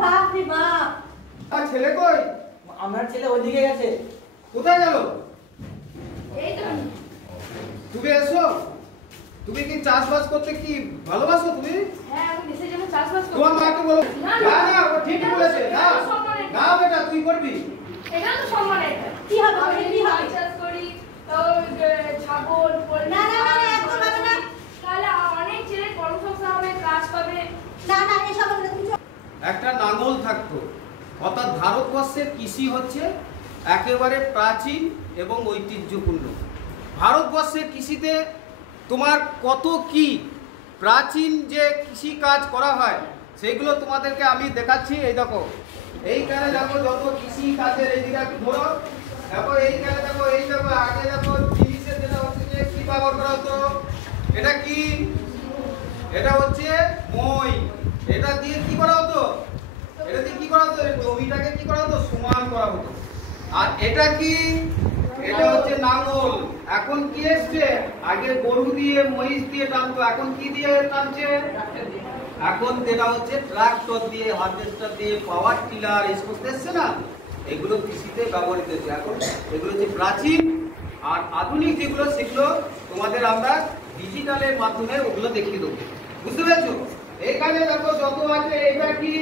বাপ রে বাপ। আর ছেলে কই? আমার ছেলে ওদিকে গেছে। কোথায় গেল? এই তো। তুমি এসো। তুমি কি চাষবাস করতে কি ভালোবাসো তুমি? হ্যাঁ আমি দেশের জন্য চাষবাস করি। তোমার মাকে বলো। না, না না, না ও ঠিকই বলেছে। না না বেটা তুই করবি। এখানে তো সম্মানের। কি হবে? কি হবে? চাষ করি তো ছাগল না না না একদম হবে না। তাহলে অনেক ছেলে কর্মসংস্থান হবে, কাজ পাবে। না না এসব হবে না তুমি। একটা লাঙল থাকতো। অর্থাৎ ভারতবর্ষের কৃষি হচ্ছে একেবারে প্রাচীন এবং ঐতিহ্যপূর্ণ। ভারতবর্ষের কৃষিতে তোমার কত কি প্রাচীন যে কৃষি কাজ করা হয় সেগুলো তোমাদেরকে আমি দেখাচ্ছি। এই দেখো এইখানে দেখো যত কৃষি কাজের এই দিকে ধরো দেখো এইখানে দেখো এই দেখো আগে দেখো জিনিসের যেটা হচ্ছে যে কি ব্যবহার করা হতো, এটা কি, এটা হচ্ছে মই। এটা দিয়ে কি করা হতো, এটা দিয়ে কি করা হতো, জমিটাকে কি করা হতো, সমান করা হতো। আর এটা কি, এটা হচ্ছে লাঙল। এখন কি এসছে, আগে গরু দিয়ে মহিষ দিয়ে টানতো, এখন কি দিয়ে টানছে, এখন যেটা হচ্ছে ট্রাক্টর দিয়ে, হারভেস্টার দিয়ে, পাওয়ার টিলার এই সমস্ত এসছে না, এগুলো কৃষিতে ব্যবহৃত হচ্ছে। এখন এগুলো হচ্ছে প্রাচীন, আর আধুনিক যেগুলো সেগুলো তোমাদের আমরা ডিজিটালের মাধ্যমে ওগুলো দেখিয়ে দেবো। বুঝতে পেরেছো? এখানে দেখো যত আছে, এটা কি,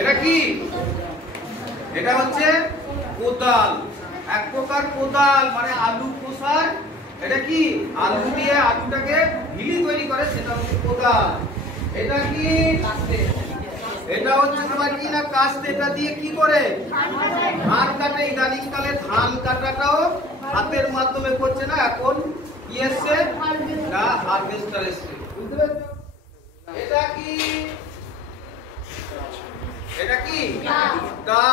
এটা কি, এটা হচ্ছে কোদাল। এক প্রকার কোদাল, মানে আলু কোষার। এটা কি, আলু দিয়ে আলুটাকে হিলি তৈরি করে, সেটা হচ্ছে কোদাল। এটা কি, এটা হচ্ছে তোমার কি না কাস্তে। এটা দিয়ে কি করে ধান কাটে। ইদানিং কালে ধান কাটাটাও হাতের মাধ্যমে করছে না, এখন কি এসছে না হারভেস্টার এসছে। বুঝতে পেরেছো? এটা কি, এটা কি দা।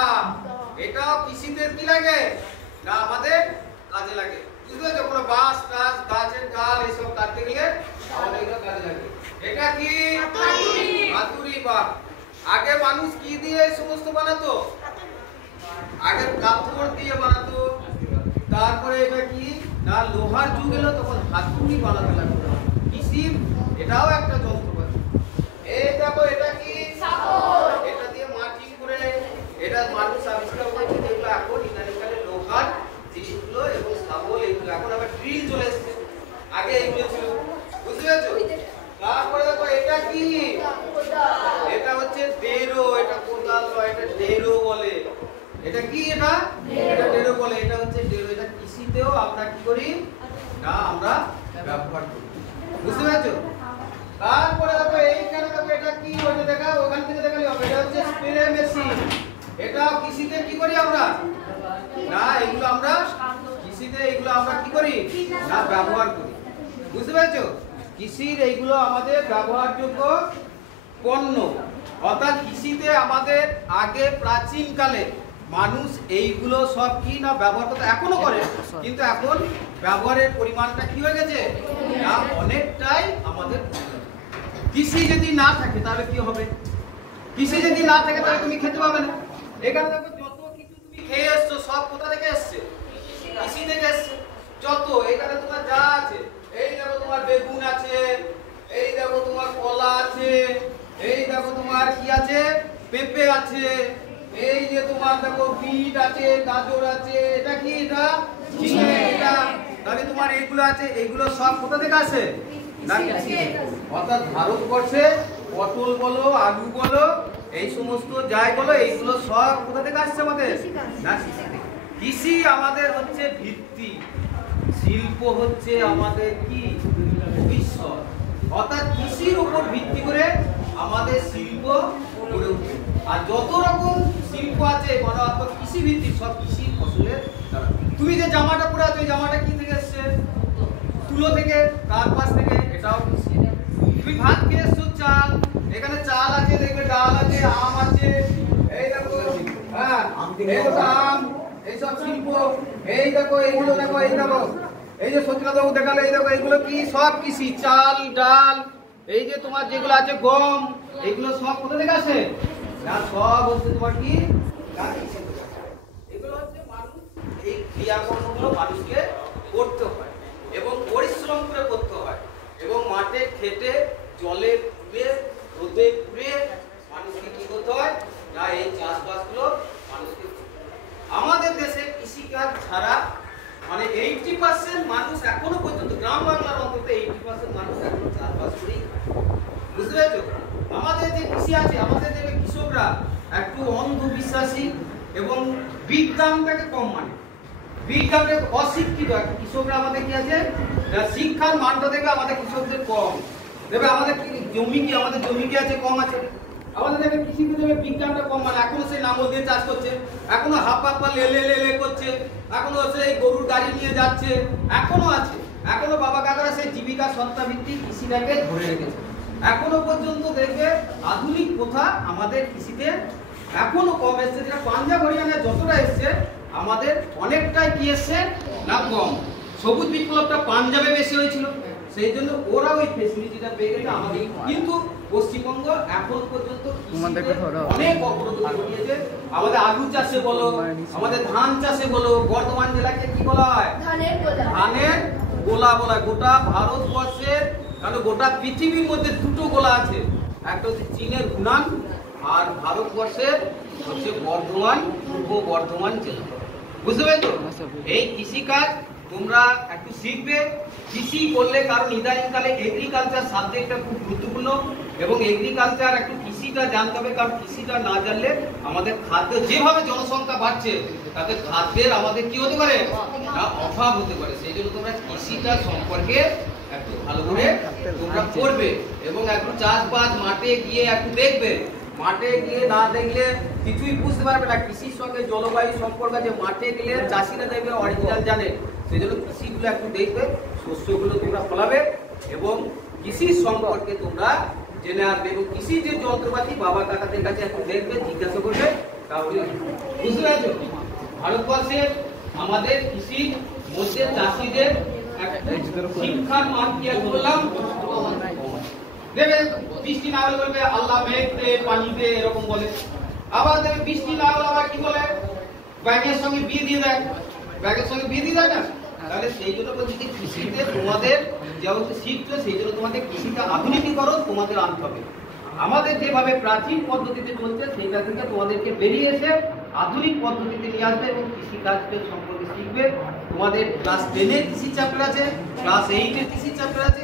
এটাও কৃষিতে কি লাগে না আমাদের কাজে লাগে। বুঝতে পেরেছো? কোনো বাঁশ টাস গাছের ডাল এইসব কাটতে গেলে আমাদের এগুলো কাজে লাগে। এটা কি হাতুড়ি। বা আগে মানুষ কি দিয়ে এই সমস্ত বানাতো, আগে কাপড় দিয়ে বানাতো। তারপরে এটা কি না লোহার যুগ এলো, তখন হাতুড়ি বানাতে লাগলো। কৃষি এটাও একটা যন্ত্রপাতি। এই দেখো এটা কি, এটা দিয়ে মাটি করে এটা মানুষ আবিষ্কার করেছে। যেগুলো এখন ইদানিংকালে লোহার জিনিসগুলো এবং শাবল, এগুলো এখন আবার ড্রিল চলে এসছে, আগে এইগুলো ছিল। বুঝতে পেরেছো? তারপরে দেখো এটা কি, এটা হচ্ছে ডেরো। এটা কোদাল নয়, এটা ডেরো বলে। এটা কি, এটা এটা ডেরো বলে। এটা হচ্ছে ডেরো। এটা কৃষিতেও আমরা কি করি না আমরা ব্যবহার করি। বুঝতে পেরেছো? তারপরে দেখো এইখানে দেখো এটা কি, ওইটা দেখা ওখান থেকে দেখালে হবে। এটা হচ্ছে স্প্রে মেশিন। এটা কৃষিতে কি করি আমরা না এগুলো আমরা কৃষিতে এগুলো আমরা কি করি না ব্যবহার করি। বুঝতে পেরেছো? কৃষির এইগুলো আমাদের ব্যবহারযোগ্য পণ্য। অর্থাৎ কৃষিতে আমাদের আগে প্রাচীন কালে মানুষ এইগুলো সব কি না ব্যবহার করতে, এখনো করে, কিন্তু এখন ব্যবহারের পরিমাণটা কি হয়ে গেছে না অনেকটাই আমাদের। কৃষি যদি না থাকে তাহলে কি হবে, কৃষি যদি না থাকে তাহলে তুমি খেতে পাবে না। এখানে দেখো যত কিছু তুমি খেয়ে এসছো সব কোথা থেকে এসছে, কৃষি থেকে এসছে। যত এখানে তোমার যা আছে, এই দেখো তোমার বেগুন আছে, এই দেখো তোমার কলা আছে, এই দেখো তোমার কি আছে পেঁপে আছে, এই যে তোমার দেখো বিট আছে, গাজর আছে। এটা কি, এটা ঝিঙে। এটা তাহলে তোমার এইগুলো আছে, এইগুলো সব কোথা থেকে আসে না কৃষি থেকে। অর্থাৎ ভারতবর্ষে পটল বলো, আলু বলো, এই সমস্ত যাই বলো, এইগুলো সব কোথা থেকে আসছে আমাদের না কৃষি থেকে। কৃষি আমাদের হচ্ছে ভিত্তি, শিল্প হচ্ছে আমাদের কি ভবিষ্যৎ। অর্থাৎ কৃষির উপর ভিত্তি করে আমাদের শিল্প গড়ে উঠে। আর যত রকম শিল্প আছে মানে অর্থাৎ কৃষি ভিত্তিক, সব কৃষি ফসলের দ্বারা। তুমি যে জামাটা পরে আছো, এই জামাটা কি থেকে এসছে, তুলো থেকে, তার পাশ থেকে, এটাও কৃষি। তুমি ভাত খেয়ে এসছো, চাল, এখানে চাল আছে, দেখবে ডাল আছে, আম আছে, এই দেখো হ্যাঁ আম, এইসব শিল্প। এই দেখো এইগুলো দেখো, এই দেখো এই যে সত্যনাথ বাবু দেখালো, এই দেখো এইগুলো কি সব কৃষি। চাল ডাল, এই যে তোমার যেগুলো আছে গম, এইগুলো সব কোথা থেকে আসে না সব হচ্ছে তোমার কি এগুলো হচ্ছে মানুষ এই ক্রিয়াকর্মগুলো মানুষকে করতে হয় এবং পরিশ্রম করে করতে হয় এবং মাঠে খেটে জলে পুড়ে রোদে পুড়ে মানুষকে কৃষি আছে, আমাদের দেবে কৃষকরা একটু অন্ধবিশ্বাসী এবং বিজ্ঞানটাকে কম মানে, বিজ্ঞানের অশিক্ষিত। কৃষকরা আমাদের কি আছে, শিক্ষার মানটা দেখবে আমাদের কৃষকদের কম দেবে। আমাদের জমি কি, আমাদের জমি কি আছে, কম আছে। আমাদের দেখবে কৃষিতে দেবে বিজ্ঞানটা কম মানে, এখনো সেই লাঙল দিয়ে চাষ করছে, এখনো হাপ্পা লে করছে, এখনো সেই গরুর গাড়ি নিয়ে যাচ্ছে, এখনো আছে। এখনো বাবা কাকারা সেই জীবিকা সত্তা ভিত্তিক কৃষিটাকে ধরে রেখেছে। এখনো পর্যন্ত দেখবে আধুনিক প্রথা আমাদের কৃষিতে এখনো কম এসছে, যেটা পাঞ্জাব হরিয়ানায় যতটা এসছে আমাদের অনেকটাই কি এসছে না কম। সবুজ বিপ্লবটা পাঞ্জাবে বেশি হয়েছিল, সেই জন্য ওরা ওই ফেসিলিটিটা পেয়ে গেছে আমাদের। কিন্তু পশ্চিমবঙ্গ এখন পর্যন্ত অনেক অগ্রগতি ঘটিয়েছে। আমাদের আলু চাষে বলো, আমাদের ধান চাষে বলো, বর্ধমান জেলাকে কি বলা হয়, ধানের গোলা বলা। গোটা ভারতবর্ষের, কারণ গোটা পৃথিবীর মধ্যে দুটো গোলা আছে, একটা হচ্ছে চীনের হুনান আর ভারতবর্ষের হচ্ছে বর্ধমান, পূর্ব বর্ধমান জেলা। বুঝতে পেরেছো? এই কৃষিকাজ তোমরা একটু শিখবে। কৃষি করলে, কারণ ইদানিংকালে এগ্রিকালচার সাবজেক্টটা খুব গুরুত্বপূর্ণ এবং এগ্রিকালচার একটু কৃষিটা জানতে হবে, কারণ কৃষিটা না জানলে আমাদের খাদ্য, যেভাবে জনসংখ্যা বাড়ছে তাতে খাদ্যের আমাদের কি হতে পারে না অভাব হতে পারে। সেই জন্য তোমরা কৃষিটা সম্পর্কে একটু ভালো করে তোমরা পড়বে এবং একটু চাষবাস মাঠে গিয়ে একটু দেখবে। মাঠে গিয়ে না দেখলে কিছুই বুঝতে পারবে না। কৃষির সঙ্গে জলবায়ু সম্পর্ক আছে, মাঠে গেলে চাষিরা দেখবে অরিজিনাল জানে। সেই জন্য কৃষিগুলো একটু দেখবে, শস্যগুলো তোমরা ফলাবে এবং কৃষির সম্পর্কে তোমরা জেনে আসবে এবং কৃষির যে যন্ত্রপাতি বাবা কাকাদের কাছে একটু দেখবে, জিজ্ঞাসা করবে, তাহলে বুঝতে পারছো? ভারতবর্ষের আমাদের কৃষির মধ্যে চাষিদের শিক্ষার মান কি বললাম, দেবে বৃষ্টি না হলে বলবে আল্লাহ মেঘ দে, পানি দে, এরকম বলে। আবার দেবে বৃষ্টি না হলে আবার কি বলে, ব্যাগের সঙ্গে বিয়ে দিয়ে দেয়, ব্যাগের সঙ্গে বিয়ে দিয়ে দেয় না। তাহলে সেই জন্য বলছি যে কৃষিতে তোমাদের যেহেতু শিখছো, সেই জন্য তোমাদের কৃষিটা আধুনিকীকরণ তোমাদের আনতে হবে। আমাদের যেভাবে প্রাচীন পদ্ধতিতে চলছে সেইটা থেকে তোমাদেরকে বেরিয়ে এসে আধুনিক পদ্ধতিতে নিয়ে আসবে এবং কৃষিকাজের সম্পর্কে শিখবে। তোমাদের ক্লাস 10 এর কৃষি চ্যাপ্টার আছে, ক্লাস 8 এর কৃষি চ্যাপ্টার আছে,